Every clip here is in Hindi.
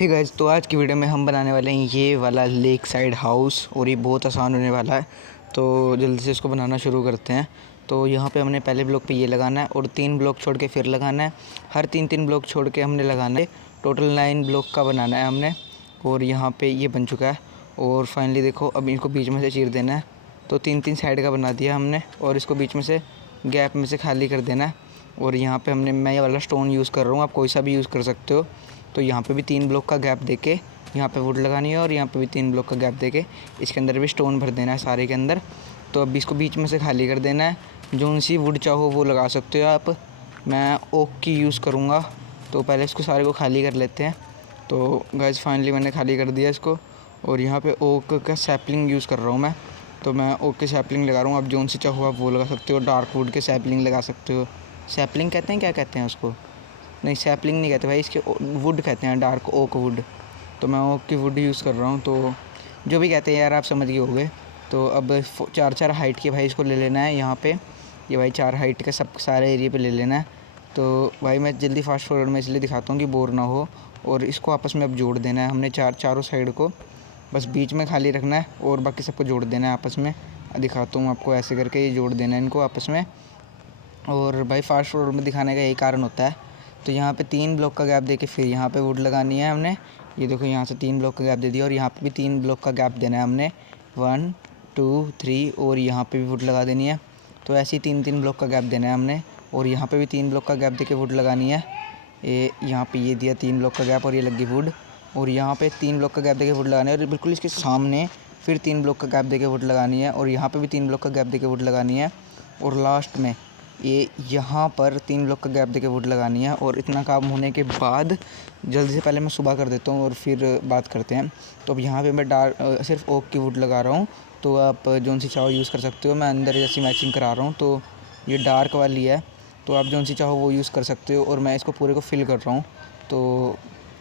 हे गाइस, तो आज की वीडियो में हम बनाने वाले हैं ये वाला लेक साइड हाउस और ये बहुत आसान होने वाला है। तो जल्दी से इसको बनाना शुरू करते हैं। तो यहाँ पे हमने पहले ब्लॉक पे ये लगाना है और 3 ब्लॉक छोड़ के फिर लगाना है। हर 3-3 ब्लॉक छोड़ के हमने लगाना है। टोटल 9 ब्लॉक का बनाना है हमने। और यहाँ पे ये बन चुका है। और फाइनली देखो, अब इनको बीच में से चीर देना है। तो 3-3 साइड का बना दिया हमने और इसको बीच में से गैप में से खाली कर देना है। और यहाँ पे मैं ये वाला स्टोन यूज़ कर रहा हूँ, आप कोई सा भी यूज़ कर सकते हो। तो यहाँ पे भी 3 ब्लॉक का गैप देके यहाँ पे वुड लगानी है और यहाँ पे भी 3 ब्लॉक का गैप देके इसके अंदर भी स्टोन भर देना है सारे के अंदर। तो अब इसको बीच में से खाली कर देना है। जो सी वुड चाहो वो लगा सकते हो आप। मैं ओक की यूज़ करूँगा। तो पहले इसको सारे को खाली कर लेते हैं। तो गाइस फाइनली मैंने खाली कर दिया इसको। और यहाँ पे ओक का सैपलिंग यूज़ कर रहा हूँ मैं। तो मैं ओक के सैपलिंग लगा रहा हूँ। आप जो सी चाहो आप वो लगा सकते हो। डार्क वुड के सैपलिंग लगा सकते हो। सैपलिंग कहते हैं, क्या कहते हैं उसको? नहीं, सैपलिंग नहीं कहते भाई, इसके वुड कहते हैं, डार्क ओक वुड। तो मैं ओक की वुड यूज़ कर रहा हूँ। तो जो भी कहते हैं यार, आप समझ गए होंगे। तो अब 4-4 हाइट के भाई इसको ले लेना है यहाँ पे। ये भाई 4 हाइट का सब सारे एरिया पे ले लेना है। तो भाई मैं जल्दी फास्ट फॉरवर्ड में इसलिए दिखाता हूँ कि बोर ना हो। और इसको आपस में अब जोड़ देना है हमने चारों साइड को। बस बीच में खाली रखना है और बाकी सबको जोड़ देना है आपस में। दिखाता हूँ आपको, ऐसे करके ये जोड़ देना है इनको आपस में। और भाई फास्ट फॉरवर्ड में दिखाने का यही कारण होता है। तो यहाँ पे 3 ब्लॉक का गैप देके फिर यहाँ पे वुड लगानी है हमने। ये देखो, यहाँ से 3 ब्लॉक का गैप दे दिया और यहाँ पे भी 3 ब्लॉक का गैप देना है हमने। 1 2 3 और यहाँ पे भी वुड लगा देनी है। तो ऐसे ही 3-3 ब्लॉक का गैप देना है हमने। और यहाँ पे भी 3 ब्लॉक का गैप देके वुड लगानी है। यहाँ पे ये दिया 3 ब्लॉक का गैप और ये लगी वुड। और यहाँ पे 3 ब्लॉक का गैप देके वुड लगानी है और बिल्कुल इसके सामने फिर 3 ब्लॉक का गैप देके वुड लगानी है। और यहाँ पे भी 3 ब्लॉक का गैप देके वुड लगानी है। और लास्ट में ये यहाँ पर 3 ब्लॉक का गैप देके वुड लगानी है। और इतना काम होने के बाद जल्दी से पहले मैं सुबह कर देता हूँ और फिर बात करते हैं। तो अब यहाँ पे मैं सिर्फ ओक की वुड लगा रहा हूँ। तो आप जो सी चाहो यूज़ कर सकते हो। मैं अंदर जैसी मैचिंग करा रहा हूँ। तो ये डार्क वाली है, तो आप जो सी चाहो वो यूज़ कर सकते हो। और मैं इसको पूरे को फिल कर रहा हूँ। तो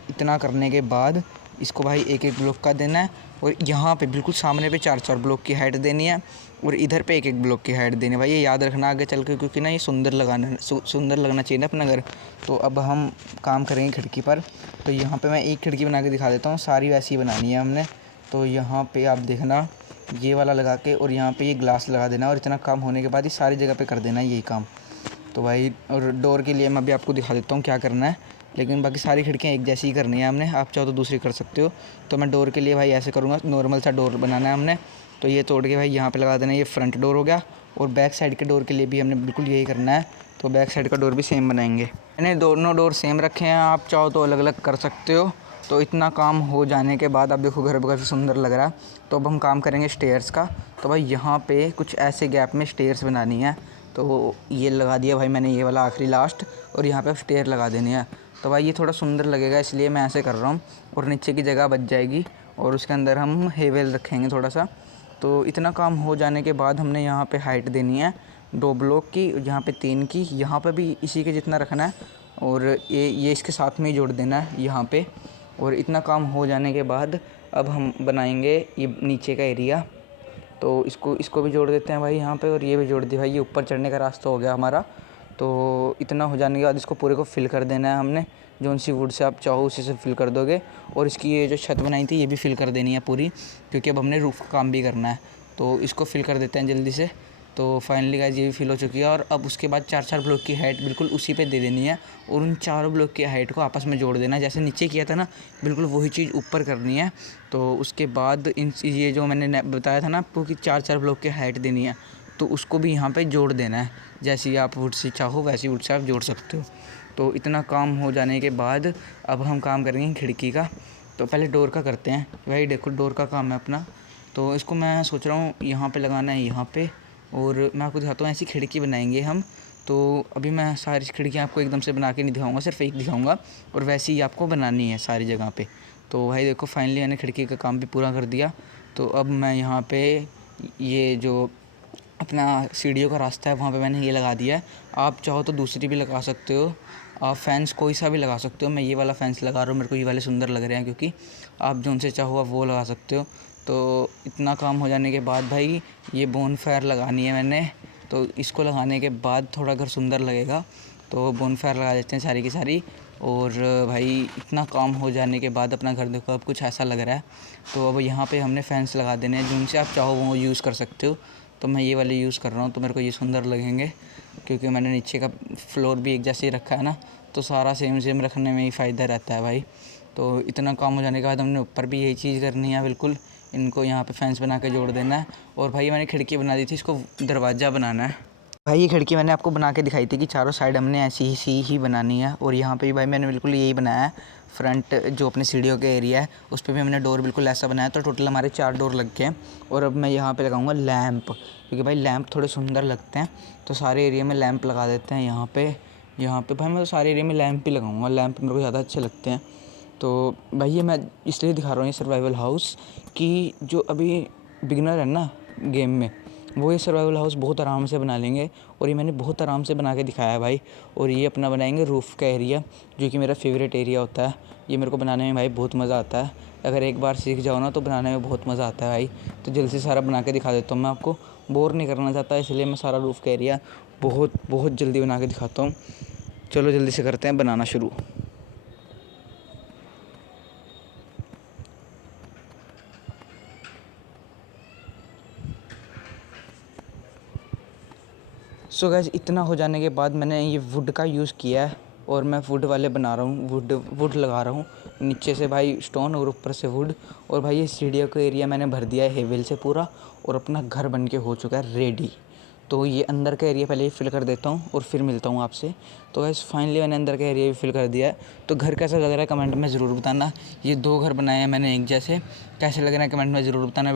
इतना करने के बाद इसको भाई 1-1 ब्लॉक का देना है। और यहाँ पे बिल्कुल सामने पे 4-4 ब्लॉक की हाइट देनी है। और इधर पे 1-1 ब्लॉक की हाइट देनी है भाई, ये याद रखना आगे चल के, क्योंकि ना ये सुंदर लगना चाहिए ना अपना घर। तो अब हम काम करेंगे खिड़की पर। तो यहाँ पे मैं एक खिड़की बना के दिखा देता हूँ, सारी वैसी ही बनानी है हमने। तो यहाँ पे आप देखना, ये वाला लगा के और यहाँ पे ये ग्लास लगा देना। और इतना काम होने के बाद ये सारी जगह पे कर देना है यही काम। तो भाई, और डोर के लिए मैं अभी आपको दिखा देता हूँ क्या करना है। लेकिन बाकी सारी खिड़कियाँ एक जैसी ही करनी है हमने, आप चाहो तो दूसरी कर सकते हो। तो मैं डोर के लिए भाई ऐसे करूँगा, नॉर्मल सा डोर बनाना है हमने। तो ये तोड़ के भाई यहाँ पे लगा देना है, ये फ्रंट डोर हो गया। और बैक साइड के डोर के लिए भी हमने बिल्कुल यही करना है। तो बैक साइड का डोर भी सेम बनाएंगे। मैंने दोनों डोर सेम रखे हैं, आप चाहो तो अलग अलग कर सकते हो। तो इतना काम हो जाने के बाद अब देखो घर काफ़ी सुंदर लग रहा है। तो अब हम काम करेंगे स्टेयर्स का। तो भाई यहाँ पे कुछ ऐसे गैप में स्टेयर्स बनानी है। तो ये लगा दिया भाई मैंने, ये वाला आखिरी लास्ट। और यहाँ पे अब स्टेयर लगा देनी है। तो भाई ये थोड़ा सुंदर लगेगा, इसलिए मैं ऐसे कर रहा हूँ। और नीचे की जगह बच जाएगी और उसके अंदर हम हेवेल रखेंगे थोड़ा सा। तो इतना काम हो जाने के बाद हमने यहाँ पे हाइट देनी है 2 ब्लॉक की, यहाँ पे 3 की, यहाँ पे भी इसी के जितना रखना है। और ये इसके साथ में ही जोड़ देना है यहाँ पे। और इतना काम हो जाने के बाद अब हम बनाएंगे ये नीचे का एरिया। तो इसको भी जोड़ देते हैं भाई यहाँ पे। और ये भी जोड़ दिया भाई, ये ऊपर चढ़ने का रास्ता हो गया हमारा। तो इतना हो जाने के बाद इसको पूरे को फिल कर देना है हमने। जो सी वुड से आप चाहो उसी से फिल कर दोगे। और इसकी ये जो छत बनाई थी ये भी फिल कर देनी है पूरी, क्योंकि अब हमने रूफ़ का काम भी करना है। तो इसको फिल कर देते हैं जल्दी से। तो फाइनली गाइस ये भी फिल हो चुकी है। और अब उसके बाद 4-4 ब्लॉक की हाइट बिल्कुल उसी पे दे देनी है। और उन चारों ब्लॉक की हाइट को आपस में जोड़ देना है, जैसे नीचे किया था ना, बिल्कुल वही चीज़ ऊपर करनी है। तो उसके बाद ये जो मैंने बताया था ना आपको कि 4-4 ब्लॉक की हाइट देनी है, तो उसको भी यहाँ पे जोड़ देना है। जैसे आप वुड से चाहो वैसी वुड से आप जोड़ सकते हो। तो इतना काम हो जाने के बाद अब हम काम करेंगे खिड़की का। तो पहले डोर का करते हैं भाई। देखो, डोर का काम है अपना। तो इसको मैं सोच रहा हूँ यहाँ पे लगाना है, यहाँ पे। और मैं आपको दिखाता हूँ, ऐसी खिड़की बनाएंगे हम। तो अभी मैं सारी खिड़कियाँ आपको एकदम से बना के नहीं दिखाऊंगा, सिर्फ एक दिखाऊंगा। और वैसे ही आपको बनानी है सारी जगह पे। तो भाई देखो, फाइनली मैंने खिड़की का काम भी पूरा कर दिया। तो अब मैं यहाँ पे ये जो अपना सीढ़ियों का रास्ता है वहाँ पे मैंने ये लगा दिया है। आप चाहो तो दूसरी भी लगा सकते हो, आप फैंस कोई सा भी लगा सकते हो। मैं ये वाला फैंस लगा रहा हूँ, मेरे को ये वाले सुंदर लग रहे हैं, क्योंकि आप जो उनसे चाहो आप वो लगा सकते हो। तो इतना काम हो जाने के बाद भाई ये बोनफायर लगानी है मैंने। तो इसको लगाने के बाद थोड़ा घर सुंदर लगेगा। तो बोनफायर लगा देते हैं सारी की सारी। और भाई इतना काम हो जाने के बाद अपना घर देखो अब कुछ ऐसा लग रहा है। तो अब यहाँ पे हमने फैंस लगा देने हैं, जिनसे आप चाहो वो यूज़ कर सकते हो। तो मैं ये वाले यूज़ कर रहा हूँ, तो मेरे को ये सुंदर लगेंगे क्योंकि मैंने नीचे का फ्लोर भी एक जैसे ही रखा है ना, तो सारा सेम सेम रखने में ही फ़ायदा रहता है भाई। तो इतना काम हो जाने के बाद हमने ऊपर भी यही चीज़ करनी है, बिल्कुल इनको यहाँ पे फैंस बना के जोड़ देना है। और भाई मैंने खिड़की बना दी थी, इसको दरवाज़ा बनाना है। भाई ये खिड़की मैंने आपको बना के दिखाई थी कि चारों साइड हमने ऐसी ही बनानी है। और यहाँ पे भी भाई मैंने बिल्कुल यही बनाया है। फ्रंट जो अपने सीढ़ियों का एरिया है उस पर भी हमने डोर बिल्कुल ऐसा बनाया, तो टोटल हमारे 4 डोर लग गए हैं। और अब मैं यहाँ पे लगाऊंगा लैंप, क्योंकि भाई लैंप थोड़े सुंदर लगते हैं, तो सारे एरिया में लैंप लगा देते हैं। यहाँ पे भाई मैं तो सारे एरिया में लैंप ही लगाऊंगा, लैंप मेरे को ज़्यादा अच्छे लगते हैं। तो भाई ये मैं इसलिए दिखा रहा हूँ ये सर्वाइवल हाउस, कि जो अभी बिगिनर है ना गेम में, वो ये सर्वाइवल हाउस बहुत आराम से बना लेंगे। और ये मैंने बहुत आराम से बना के दिखाया है भाई। और ये अपना बनाएंगे रूफ़ का एरिया, जो कि मेरा फेवरेट एरिया होता है। ये मेरे को बनाने में भाई बहुत मज़ा आता है। अगर एक बार सीख जाओ ना तो बनाने में बहुत मज़ा आता है भाई। तो जल्दी से सारा बना के दिखा देता हूँ, मैं आपको बोर नहीं करना चाहता, इसलिए मैं सारा रूफ़ का एरिया बहुत जल्दी बना के दिखाता हूँ। चलो जल्दी से करते हैं बनाना शुरू। सो गाइस इतना हो जाने के बाद मैंने ये वुड का यूज़ किया है, और मैं वुड वाले बना रहा हूँ, वुड लगा रहा हूँ नीचे से भाई स्टोन और ऊपर से वुड। और भाई ये सीढ़ियों का एरिया मैंने भर दिया है हेवेल से पूरा, और अपना घर बन के हो चुका है रेडी। तो ये अंदर का एरिया पहले ही फिल कर देता हूँ और फिर मिलता हूँ आपसे। तो गाइस फाइनली मैंने अंदर का एरिया भी फिल कर दिया है। तो घर कैसा लग रहा है कमेंट में ज़रूर बताना। ये 2 घर बनाए हैं मैंने एक जैसे, कैसे लग रहे हैं कमेंट में ज़रूर बताना।